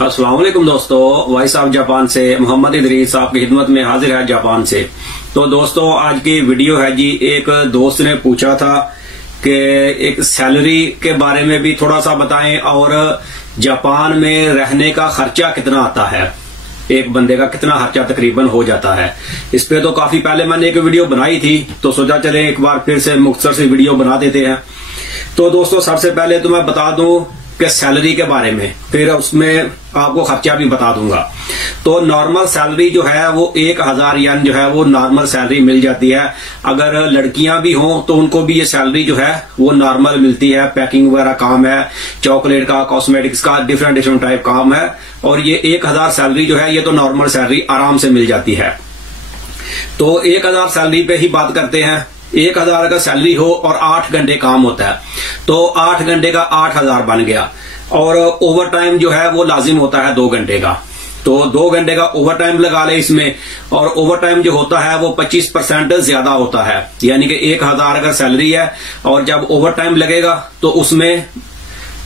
अस्सलाम वालेकुम दोस्तों, वॉइस ऑफ जापान से मोहम्मद इदरीस आपकी खिदमत में हाजिर है जापान से। तो दोस्तों आज की वीडियो है जी, एक दोस्त ने पूछा था कि एक सैलरी के बारे में भी थोड़ा सा बताएं और जापान में रहने का खर्चा कितना आता है, एक बंदे का कितना खर्चा तकरीबन हो जाता है। इस पे तो काफी पहले मैंने एक वीडियो बनाई थी, तो सोचा चले एक बार फिर से मुख्तसर से वीडियो बना देते हैं। तो दोस्तों सबसे पहले तो मैं बता दूं कि सैलरी के बारे में, फिर उसमें आपको खर्चा भी बता दूंगा। तो नॉर्मल सैलरी जो है वो 1000 येन जो है वो नॉर्मल सैलरी मिल जाती है। अगर लड़कियां भी हों तो उनको भी ये सैलरी जो है वो नॉर्मल मिलती है। पैकिंग वगैरह काम है, चॉकलेट का, कॉस्मेटिक्स का, डिफरेंट टाइप काम है। और ये 1000 सैलरी जो है ये तो नॉर्मल सैलरी आराम से मिल जाती है। तो 1000 सैलरी पे ही बात करते हैं। 1000 का सैलरी हो और 8 घंटे काम होता है तो 8 घंटे का 8000 बन गया। और ओवर टाइम जो है वो लाजिम होता है 2 घंटे का, तो 2 घंटे का ओवर टाइम लगा ले इसमें। और ओवर टाइम जो होता है वो 25% ज्यादा होता है, यानी कि 1000 अगर सैलरी है और जब ओवर टाइम लगेगा तो उसमें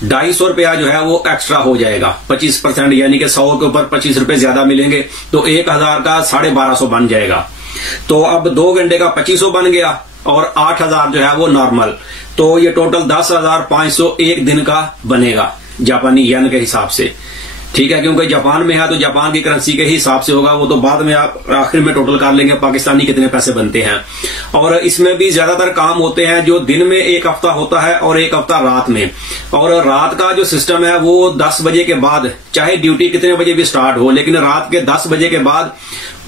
250 रुपया जो है वो एक्स्ट्रा हो जाएगा। 25% यानी कि 100 के ऊपर 25 रुपए ज्यादा मिलेंगे, तो 1000 का 1250 बन जाएगा। तो अब 2 घंटे का 2500 बन गया और 8000 जो है वो नॉर्मल, तो ये टोटल 10,500 एक दिन का बनेगा जापानी येन के हिसाब से। ठीक है, क्योंकि जापान में है तो जापान की करेंसी के हिसाब से होगा, वो तो बाद में आप आखिर में टोटल कर लेंगे पाकिस्तानी कितने पैसे बनते हैं। और इसमें भी ज्यादातर काम होते हैं जो दिन में एक हफ्ता होता है और एक हफ्ता रात में। और रात का जो सिस्टम है वो 10 बजे के बाद, चाहे ड्यूटी कितने बजे भी स्टार्ट हो, लेकिन रात के 10 बजे के बाद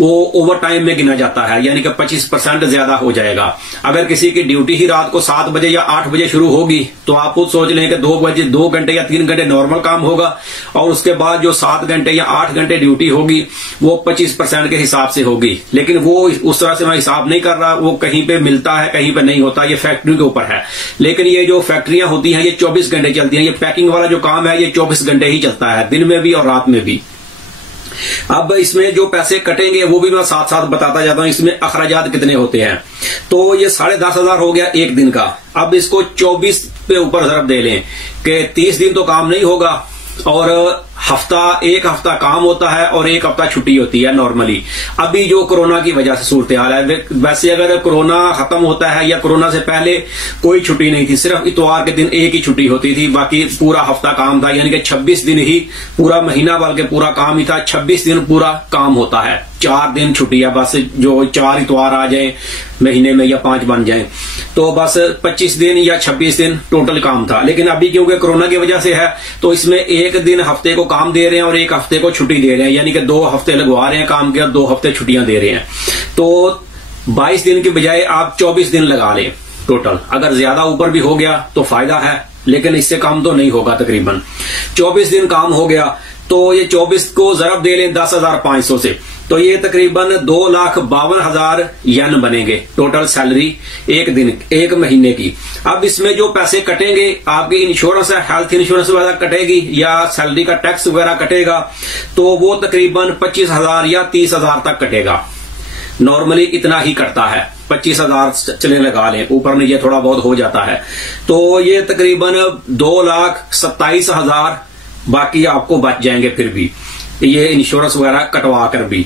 वो ओवर टाइम में गिना जाता है, यानी कि 25% ज्यादा हो जाएगा। अगर किसी की ड्यूटी ही रात को 7 बजे या 8 बजे शुरू होगी तो आप खुद सोच लें कि 2 घंटे या 3 घंटे नॉर्मल काम होगा और उसके बाद जो 7 घंटे या 8 घंटे ड्यूटी होगी वो 25% के हिसाब से होगी। लेकिन वो उस तरह से मैं हिसाब नहीं कर रहा, वो कहीं पे मिलता है कहीं पे नहीं होता, ये फैक्ट्री के ऊपर है। लेकिन ये जो फैक्ट्रियां होती हैं ये 24 घंटे चलती हैं। ये पैकिंग वाला जो काम है ये 24 घंटे ही चलता है, दिन में भी और रात में भी। अब इसमें जो पैसे कटेंगे वो भी मैं साथ साथ बताता जाता हूं, इसमें अखराजात कितने होते हैं। तो ये 10,500 हो गया एक दिन का। अब इसको 24 पे ऊपर जरब दे लें कि 30 दिन तो काम नहीं होगा और एक हफ्ता काम होता है और एक हफ्ता छुट्टी होती है नॉर्मली। अभी जो कोरोना की वजह से सूरत हाल है, वैसे अगर कोरोना खत्म होता है या कोरोना से पहले कोई छुट्टी नहीं थी, सिर्फ इतवार के दिन एक ही छुट्टी होती थी, बाकी पूरा हफ्ता काम था। यानी कि 26 दिन ही पूरा महीना बल्कि पूरा काम ही था, 26 दिन पूरा काम होता है, 4 दिन छुट्टी है बस। जो 4 इतवार आ जाए महीने में या 5 बन जाए तो बस 25 दिन या 26 दिन टोटल काम था। लेकिन अभी क्योंकि कोरोना की वजह से है तो इसमें एक दिन हफ्ते को काम दे रहे हैं और एक हफ्ते को छुट्टी दे रहे हैं, यानी कि 2 हफ्ते लगवा रहे हैं काम के और 2 हफ्ते छुट्टियां दे रहे हैं। तो 22 दिन की बजाय आप 24 दिन लगा लें टोटल। अगर ज्यादा ऊपर भी हो गया तो फायदा है, लेकिन इससे कम तो नहीं होगा। तकरीबन 24 दिन काम हो गया तो ये 24 को जरब दे लें 10,500 से, तो ये तकरीबन 2,52,000 येन बनेंगे टोटल सैलरी एक दिन, एक महीने की। अब इसमें जो पैसे कटेंगे, आपकी इंश्योरेंस है, हेल्थ इंश्योरेंस वगैरह कटेगी या सैलरी का टैक्स वगैरह कटेगा, तो वो तकरीबन 25,000 या 30,000 तक कटेगा। नॉर्मली इतना ही कटता है, 25,000 चले लगा लें, ऊपर में ये थोड़ा बहुत हो जाता है। तो ये तकरीबन 2,27,000 बाकी आपको बच जाएंगे फिर भी, ये इंश्योरेंस वगैरह कटवा कर भी।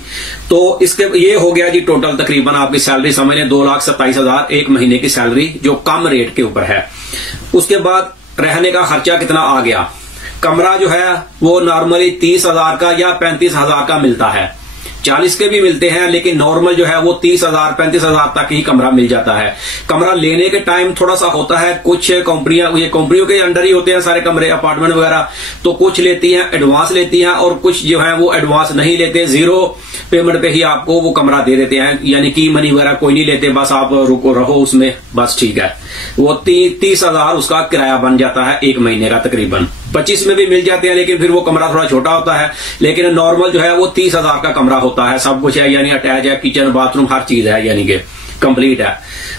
तो इसके ये हो गया जी टोटल तकरीबन आपकी सैलरी समझ लें 2,27,000 एक महीने की सैलरी, जो कम रेट के ऊपर है। उसके बाद रहने का खर्चा कितना आ गया। कमरा जो है वो नॉर्मली 30,000 का या 35,000 का मिलता है, 40 के भी मिलते हैं, लेकिन नॉर्मल जो है वो 30,000 35,000 तक ही कमरा मिल जाता है। कमरा लेने के टाइम थोड़ा सा होता है, कुछ कंपनियां, ये कंपनियों के अंडर ही होते हैं सारे कमरे, अपार्टमेंट वगैरह, तो कुछ लेती हैं एडवांस लेती हैं और कुछ जो है वो एडवांस नहीं लेते, 0 पेमेंट पे ही आपको वो कमरा दे देते हैं, यानी की मनी वगैरह कोई नहीं लेते, बस आप रुको रहो उसमें बस, ठीक है। वो 30,000 उसका किराया बन जाता है एक महीने का। तकरीबन 25 में भी मिल जाते हैं, लेकिन फिर वो कमरा थोड़ा छोटा होता है। लेकिन नॉर्मल जो है वो 30,000 का कमरा होता है, सब कुछ है, यानी अटैच है, किचन बाथरूम हर चीज है, यानी कि कंप्लीट है।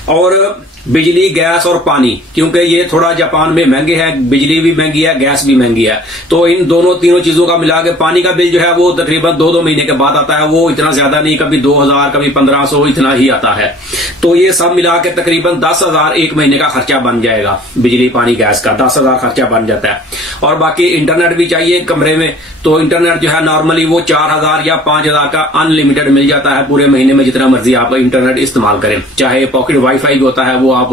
और बिजली, गैस और पानी, क्योंकि ये थोड़ा जापान में महंगे हैं, बिजली भी महंगी है, गैस भी महंगी है। तो इन दोनों तीनों चीजों का मिला के पानी का बिल जो है वो तकरीबन 2-2 महीने के बाद आता है। वो इतना ज्यादा नहीं, कभी 2000, कभी 1500, इतना ही आता है। तो ये सब मिला के तकरीबन 10,000 एक महीने का खर्चा बन जाएगा। बिजली, पानी, गैस का 10,000 खर्चा बन जाता है। और बाकी इंटरनेट भी चाहिए कमरे में, तो इंटरनेट जो है नॉर्मली वो 4,000 या 5,000 का अनलिमिटेड मिल जाता है पूरे महीने में, जितना मर्जी आप इंटरनेट इस्तेमाल करें। चाहे पॉकेट वाईफाई भी होता है, वो आप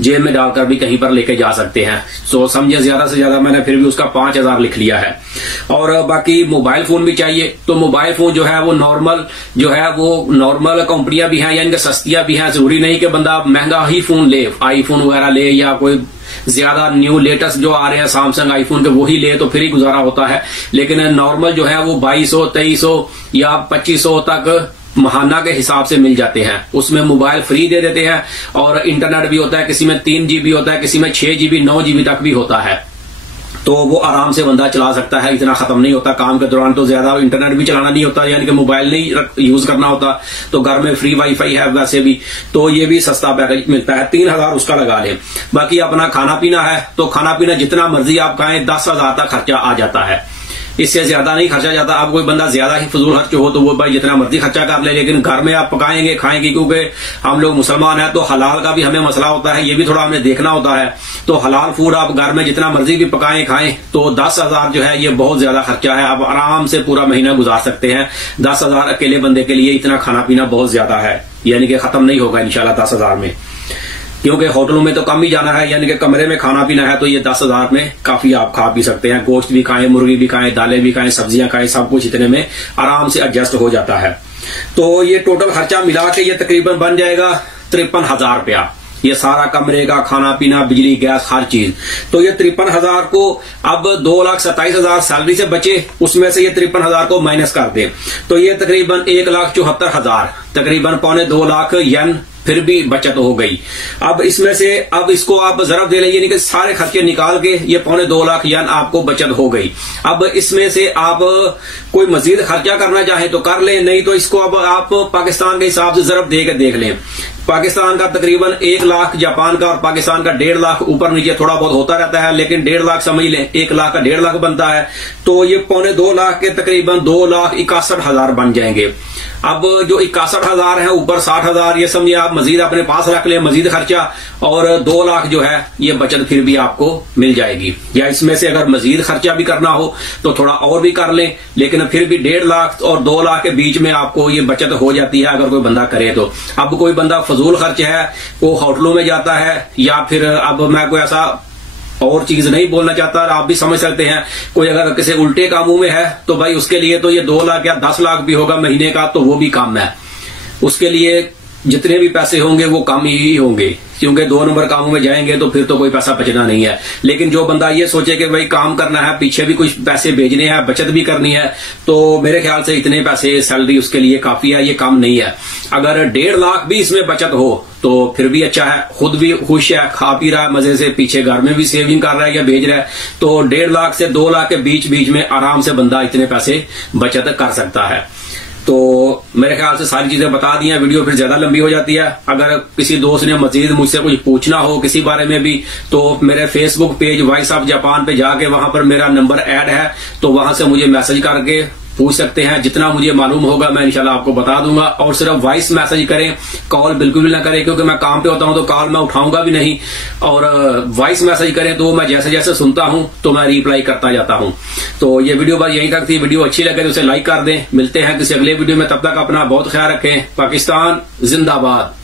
जेब में डालकर भी कहीं पर लेके जा सकते हैं। तो समझे ज्यादा से ज्यादा मैंने फिर भी उसका 5,000 लिख लिया है। और बाकी मोबाइल फोन भी चाहिए, तो मोबाइल फोन जो है वो नॉर्मल कंपनियां भी हैं, यानी कि सस्तियां भी हैं। जरूरी नहीं कि बंदा महंगा ही फोन ले, आईफोन वगैरह ले, या कोई ज्यादा न्यू लेटेस्ट जो आ रहे हैं सैमसंग आईफोन के वही ले, तो फिर ही गुजारा होता है। लेकिन नॉर्मल जो है वो 2200, 2300 या 2500 तक महाना के हिसाब से मिल जाते हैं। उसमें मोबाइल फ्री दे देते हैं और इंटरनेट भी होता है, किसी में 3 GB होता है, किसी में 6 GB, 9 GB तक भी होता है। तो वो आराम से बंदा चला सकता है, इतना खत्म नहीं होता। काम के दौरान तो ज्यादा इंटरनेट भी चलाना नहीं होता, यानी कि मोबाइल नहीं यूज करना होता। तो घर में फ्री वाईफाई है वैसे भी, तो ये भी सस्ता पैकेज मिलता है। 3,000 उसका लगा लें। बाकी अपना खाना पीना है, तो खाना पीना जितना मर्जी आप खाएं, 10,000 तक खर्चा आ जाता है। इससे ज्यादा नहीं खर्चा जाता। अब कोई बंदा ज्यादा ही फजूल खर्च हो तो वो भाई जितना मर्जी खर्चा कर ले, लेकिन घर में आप पकाएंगे, खाएंगे, क्योंकि हम लोग मुसलमान हैं, तो हलाल का भी हमें मसला होता है, ये भी थोड़ा हमें देखना होता है। तो हलाल फूड आप घर में जितना मर्जी भी पकाएं, खाएं, तो 10,000 जो है ये बहुत ज्यादा खर्चा है। आप आराम से पूरा महीना गुजार सकते हैं। 10,000 अकेले बंदे के लिए इतना खाना पीना बहुत ज्यादा है, यानी कि खत्म नहीं होगा इंशाल्लाह 10,000 में। क्योंकि होटलों में तो कम ही जाना है, यानी कि कमरे में खाना पीना है, तो ये 10,000 में काफी आप खा पी सकते हैं। गोश्त भी खाएं, मुर्गी भी खाएं, दालें भी खाएं, सब्जियां खाएं, सब कुछ इतने में आराम से एडजस्ट हो जाता है। तो ये टोटल खर्चा मिला के ये तकरीबन बन जाएगा 53,000 रुपया। ये सारा कमरे का, खाना पीना, बिजली, गैस, हर चीज। तो ये 53,000 को अब 2,27,000 सैलरी से बचे, उसमें से ये 53,000 को माइनस कर दें, तो ये तकरीबन 1,74,000, तकरीबन 2.25 लाख येन फिर भी बचत हो गई। अब इसमें से अब इसको आप जरब दे लें, यानी कि सारे खर्चे निकाल के ये 2.25 लाख येन आपको बचत हो गई। अब इसमें से आप कोई मजीद खर्चा करना चाहे तो कर लें, नहीं तो इसको अब आप पाकिस्तान के हिसाब से जरब दे के देख लें। पाकिस्तान का तकरीबन 1 लाख जापान का, और पाकिस्तान का 1.5 लाख, ऊपर नीचे थोड़ा बहुत होता रहता है, लेकिन 1.5 लाख समझ लें, 1 लाख का 1.5 लाख बनता है। तो ये 2.25 लाख के तकरीबन 2,61,000 बन जाएंगे। अब जो 61,000 है, ऊपर 60,000 ये समझिए आप मजीद अपने पास रख लें, मजीद खर्चा, और 2 लाख जो है ये बचत फिर भी आपको मिल जाएगी। या इसमें से अगर मजीद खर्चा भी करना हो तो थोड़ा और भी कर लें, लेकिन फिर भी 1.5 लाख और 2 लाख के बीच में आपको ये बचत हो जाती है अगर कोई बंदा करे तो। अब कोई बंदा फजूल खर्च है, वो होटलों में जाता है, या फिर अब मैं कोई ऐसा और चीज नहीं बोलना चाहता, आप भी समझ सकते हैं, कोई अगर किसी उल्टे कामों में है तो भाई उसके लिए तो ये 2 लाख या 10 लाख भी होगा महीने का, तो वो भी कम है। उसके लिए जितने भी पैसे होंगे वो कम ही होंगे, क्योंकि 2 नंबर कामों में जाएंगे तो फिर तो कोई पैसा बचना नहीं है। लेकिन जो बंदा ये सोचे कि भाई काम करना है, पीछे भी कुछ पैसे भेजने हैं, बचत भी करनी है, तो मेरे ख्याल से इतने पैसे सैलरी उसके लिए काफी है, ये कम नहीं है। अगर 1.5 लाख भी इसमें बचत हो तो फिर भी अच्छा है, खुद भी खुश है, खा पी रहा है मजे से, पीछे घर में भी सेविंग कर रहा है या भेज रहा है, तो 1.5 लाख से 2 लाख के बीच बीच में आराम से बंदा इतने पैसे बचत कर सकता है। तो मेरे ख्याल से सारी चीजें बता दी हैं, वीडियो फिर ज्यादा लंबी हो जाती है। अगर किसी दोस्त ने मजीद मुझसे कुछ पूछना हो किसी बारे में भी, तो मेरे Facebook page voice of Japan पे जाके वहां पर मेरा नंबर ऐड है, तो वहां से मुझे मैसेज करके पूछ सकते हैं। जितना मुझे मालूम होगा मैं इंशाल्लाह आपको बता दूंगा। और सिर्फ वॉइस मैसेज करें, कॉल बिल्कुल भी ना करें, क्योंकि मैं काम पे होता हूं तो कॉल मैं उठाऊंगा भी नहीं। और वॉइस मैसेज करें तो मैं जैसे जैसे सुनता हूं तो मैं रिप्लाई करता जाता हूं। तो ये वीडियो बस यहीं तक थी। वीडियो अच्छी लगे तो उसे लाइक कर दें। मिलते हैं किसी अगले वीडियो में, तब तक अपना बहुत ख्याल रखें। पाकिस्तान जिंदाबाद।